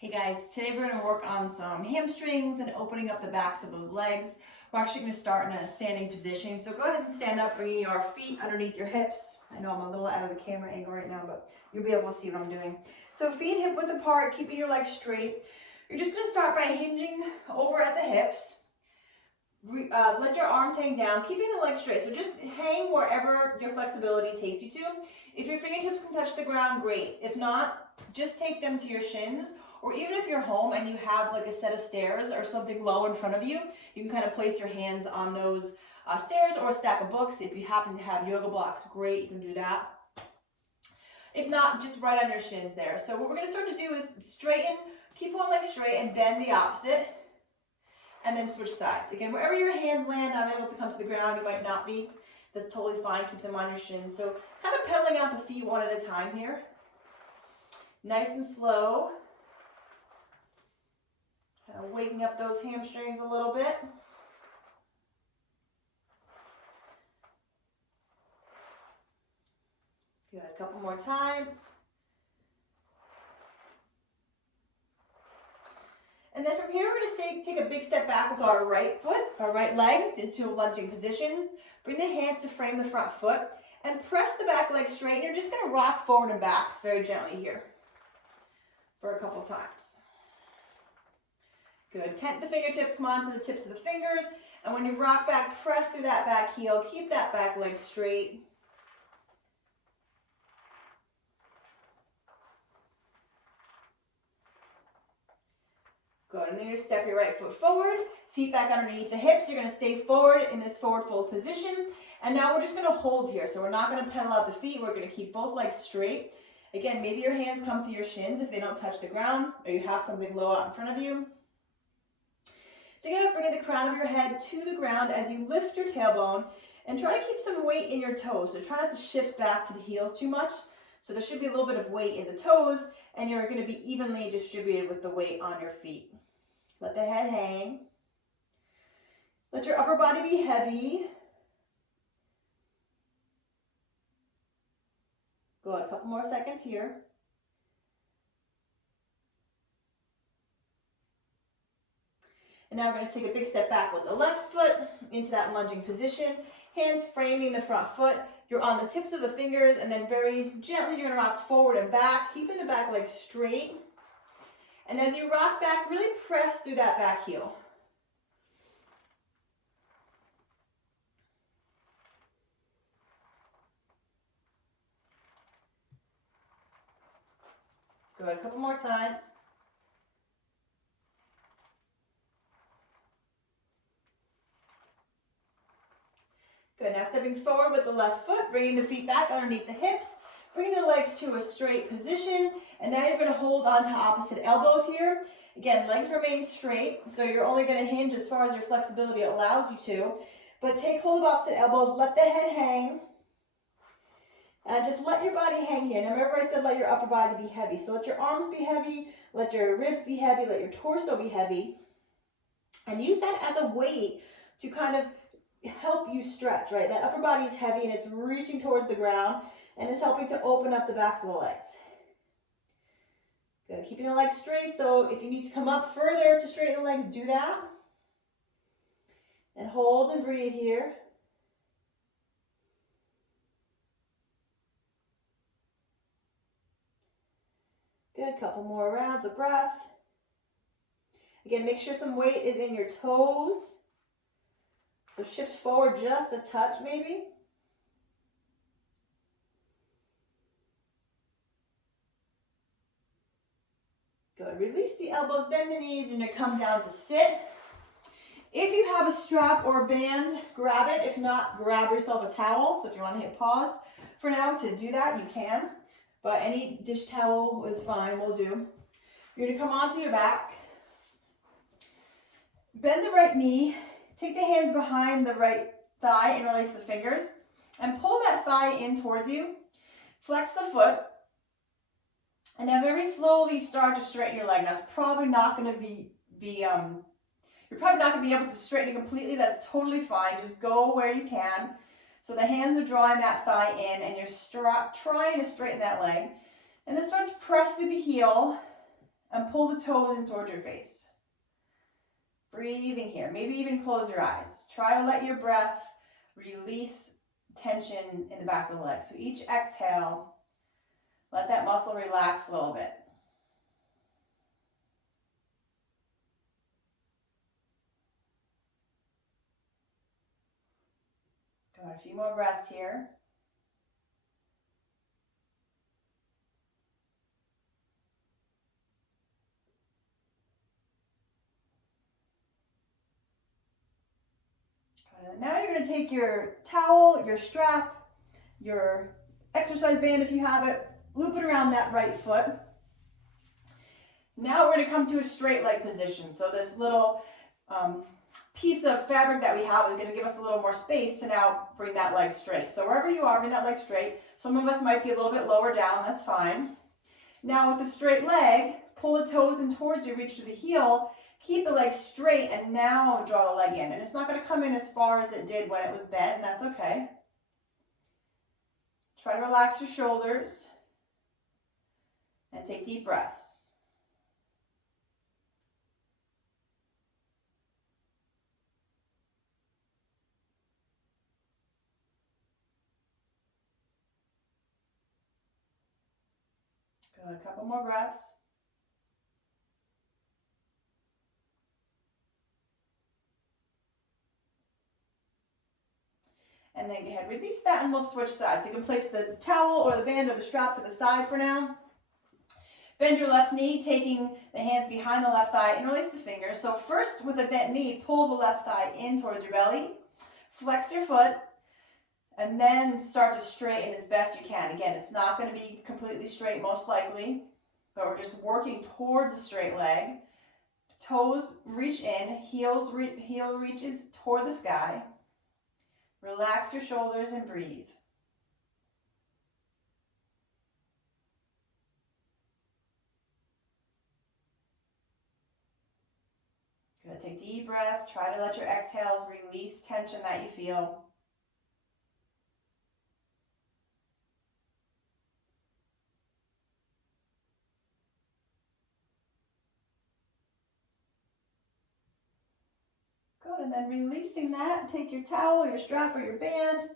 Hey guys, today we're going to work on some hamstrings and opening up the backs of those legs. We're actually going to start in a standing position. So go ahead and stand up, bringing your feet underneath your hips. I know I'm a little out of the camera angle right now, but you'll be able to see what I'm doing. So feet hip width apart, keeping your legs straight. You're just going to start by hinging over at the hips. Let your arms hang down, keeping the legs straight. So just hang wherever your flexibility takes you to. If your fingertips can touch the ground, great. If not, just take them to your shins. Or even if you're home and you have like a set of stairs or something low in front of you, you can kind of place your hands on those stairs or a stack of books. If you happen to have yoga blocks, great, you can do that. If not, just right on your shins there. So what we're going to start to do is straighten, keep one leg straight and bend the opposite. And then switch sides. Again, wherever your hands land, I'm able to come to the ground. You might not be. That's totally fine. Keep them on your shins. So kind of pedaling out the feet one at a time here. Nice and slow. Kind of waking up those hamstrings a little bit. Good. A couple more times. And then from here, we're going to take a big step back with our right foot, our right leg into a lunging position. Bring the hands to frame the front foot and press the back leg straight. And you're just going to rock forward and back very gently here for a couple times. Good. Tent the fingertips, come on to the tips of the fingers. And when you rock back, press through that back heel. Keep that back leg straight. Good. And then you step your right foot forward, feet back underneath the hips. You're going to stay forward in this forward fold position. And now we're just going to hold here. So we're not going to pedal out the feet. We're going to keep both legs straight. Again, maybe your hands come to your shins if they don't touch the ground, or you have something low out in front of you. Think about bringing the crown of your head to the ground as you lift your tailbone and try to keep some weight in your toes. So try not to shift back to the heels too much. So there should be a little bit of weight in the toes, and you're going to be evenly distributed with the weight on your feet. Let the head hang. Let your upper body be heavy. Good. A couple more seconds here. And now we're going to take a big step back with the left foot into that lunging position. Hands framing the front foot. You're on the tips of the fingers, and then very gently you're going to rock forward and back, keeping the back leg straight. And as you rock back, really press through that back heel. Go ahead, a couple more times. Good, now stepping forward with the left foot, bringing the feet back underneath the hips, bringing the legs to a straight position, and now you're going to hold on to opposite elbows here. Again, legs remain straight, so you're only going to hinge as far as your flexibility allows you to, but take hold of opposite elbows, let the head hang, and just let your body hang here. Now remember I said let your upper body be heavy, so let your arms be heavy, let your ribs be heavy, let your torso be heavy, and use that as a weight to kind of help you stretch, right? That upper body is heavy and it's reaching towards the ground and it's helping to open up the backs of the legs. Good, keeping the legs straight, so if you need to come up further to straighten the legs, do that. And hold and breathe here. Good, couple more rounds of breath. Again, make sure some weight is in your toes. So shift forward just a touch maybe. Good. Release the elbows, bend the knees. You're going to come down to sit. If you have a strap or a band, grab it. If not, grab yourself a towel. So if you want to hit pause for now to do that, you can. But any dish towel is fine, will do. You're going to come onto your back. Bend the right knee. Take the hands behind the right thigh and release the fingers. And pull that thigh in towards you. Flex the foot. And now very slowly start to straighten your leg. Now it's probably not going to you're probably not going to be able to straighten it completely. That's totally fine. Just go where you can. So the hands are drawing that thigh in and you're trying to straighten that leg. And then start to press through the heel and pull the toes in towards your face. Breathing here. Maybe even close your eyes. Try to let your breath release tension in the back of the leg. So each exhale, let that muscle relax a little bit. Go on, a few more breaths here. Now you're going to take your towel, your strap, your exercise band if you have it, loop it around that right foot. Now we're going to come to a straight leg position. So this little piece of fabric that we have is going to give us a little more space to now bring that leg straight. So wherever you are, bring that leg straight. Some of us might be a little bit lower down, that's fine. Now with the straight leg, pull the toes in towards you, reach to the heel, keep the leg straight, and now draw the leg in. And it's not going to come in as far as it did when it was bent, and that's okay. Try to relax your shoulders and take deep breaths. Good, a couple more breaths. And then go ahead, release that and we'll switch sides. You can place the towel or the band or the strap to the side for now. Bend your left knee, taking the hands behind the left thigh, interlace the fingers. So first with a bent knee, pull the left thigh in towards your belly, flex your foot, and then start to straighten as best you can. Again, it's not going to be completely straight most likely, but we're just working towards a straight leg. Toes reach in, heel reaches toward the sky. Relax your shoulders and breathe. Good. Take deep breaths. Try to let your exhales release tension that you feel. Good. And then releasing that, take your towel, your strap, or your band,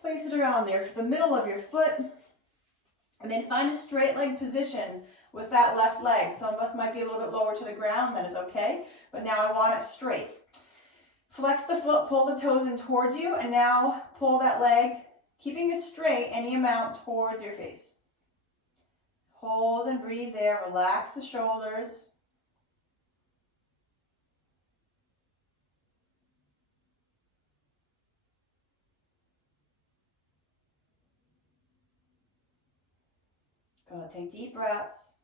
place it around there for the middle of your foot, and then find a straight leg position with that left leg. Some of us might be a little bit lower to the ground, that is okay, but now I want it straight. Flex the foot, pull the toes in towards you, and now pull that leg, keeping it straight any amount towards your face. Hold and breathe there, relax the shoulders. Go, take deep breaths.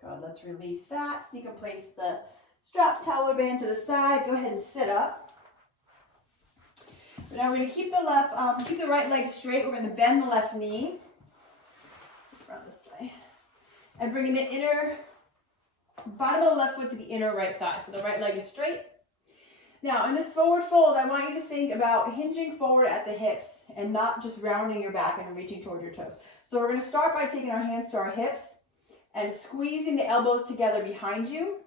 Good, let's release that. You can place the strap towel band to the side. Go ahead and sit up. Now we're going to keep the right leg straight. We're going to bend the left knee. Around this way. And bringing the inner bottom of the left foot to the inner right thigh. So the right leg is straight. Now in this forward fold, I want you to think about hinging forward at the hips and not just rounding your back and reaching toward your toes. So we're going to start by taking our hands to our hips and squeezing the elbows together behind you.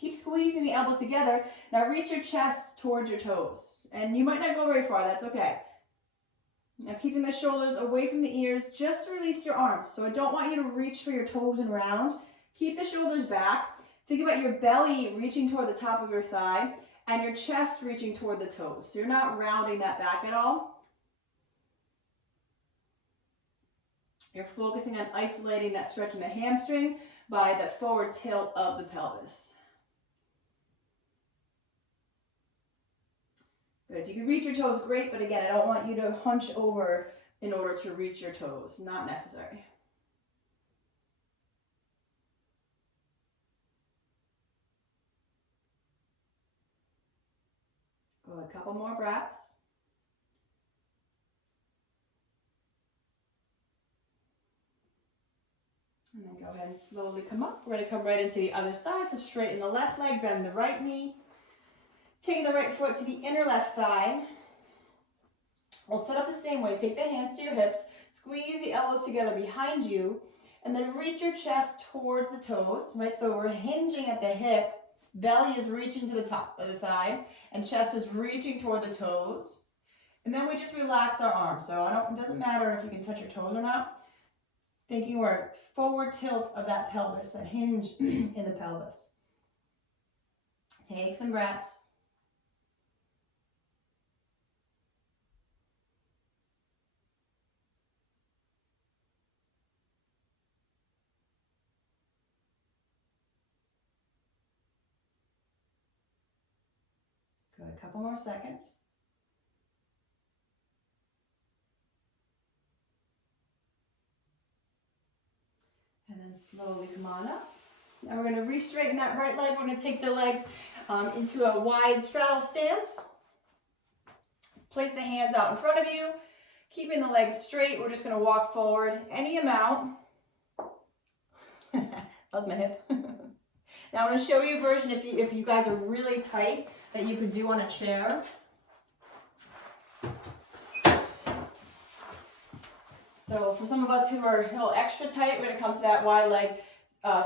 Keep squeezing the elbows together. Now reach your chest towards your toes. And you might not go very far, that's okay. Now keeping the shoulders away from the ears, just release your arms. So I don't want you to reach for your toes and round. Keep the shoulders back. Think about your belly reaching toward the top of your thigh and your chest reaching toward the toes. So you're not rounding that back at all. You're focusing on isolating that stretch in the hamstring by the forward tilt of the pelvis. Good. If you can reach your toes, great, but again, I don't want you to hunch over in order to reach your toes. Not necessary. Go a couple more breaths. And then go ahead and slowly come up. We're going to come right into the other side. So straighten the left leg, bend the right knee. Taking the right foot to the inner left thigh. We'll set up the same way. Take the hands to your hips. Squeeze the elbows together behind you. And then reach your chest towards the toes, right? So we're hinging at the hip. Belly is reaching to the top of the thigh. And chest is reaching toward the toes. And then we just relax our arms. So it doesn't matter if you can touch your toes or not. Thinking we're forward tilt of that pelvis, that hinge in the pelvis. Take some breaths. Good, a couple more seconds. And then slowly come on up. Now we're going to re-straighten that right leg. We're going to take the legs into a wide straddle stance. Place the hands out in front of you. Keeping the legs straight, we're just going to walk forward any amount. That was my hip. Now I'm going to show you a version if you guys are really tight that you could do on a chair. So for some of us who are a little extra tight, we're going to come to that wide leg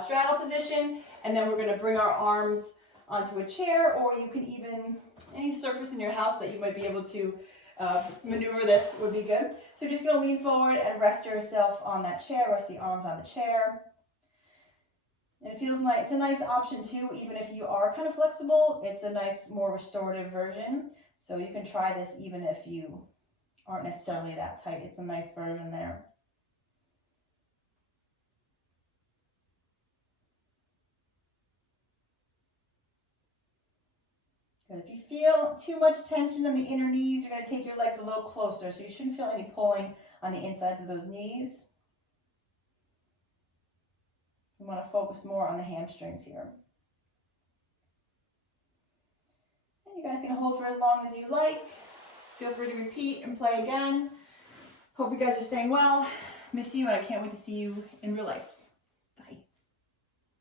straddle position, and then we're going to bring our arms onto a chair, or you can even, any surface in your house that you might be able to maneuver this would be good. So you're just going to lean forward and rest yourself on that chair, rest the arms on the chair. And it feels like it's a nice option too, even if you are kind of flexible, it's a nice, more restorative version. So you can try this even if you aren't necessarily that tight. It's a nice version there. Good. If you feel too much tension in the inner knees, you're going to take your legs a little closer. So you shouldn't feel any pulling on the insides of those knees. We want to focus more on the hamstrings here. And you guys can hold for as long as you like. Feel free to repeat and play again. Hope you guys are staying well. Miss you, and I can't wait to see you in real life.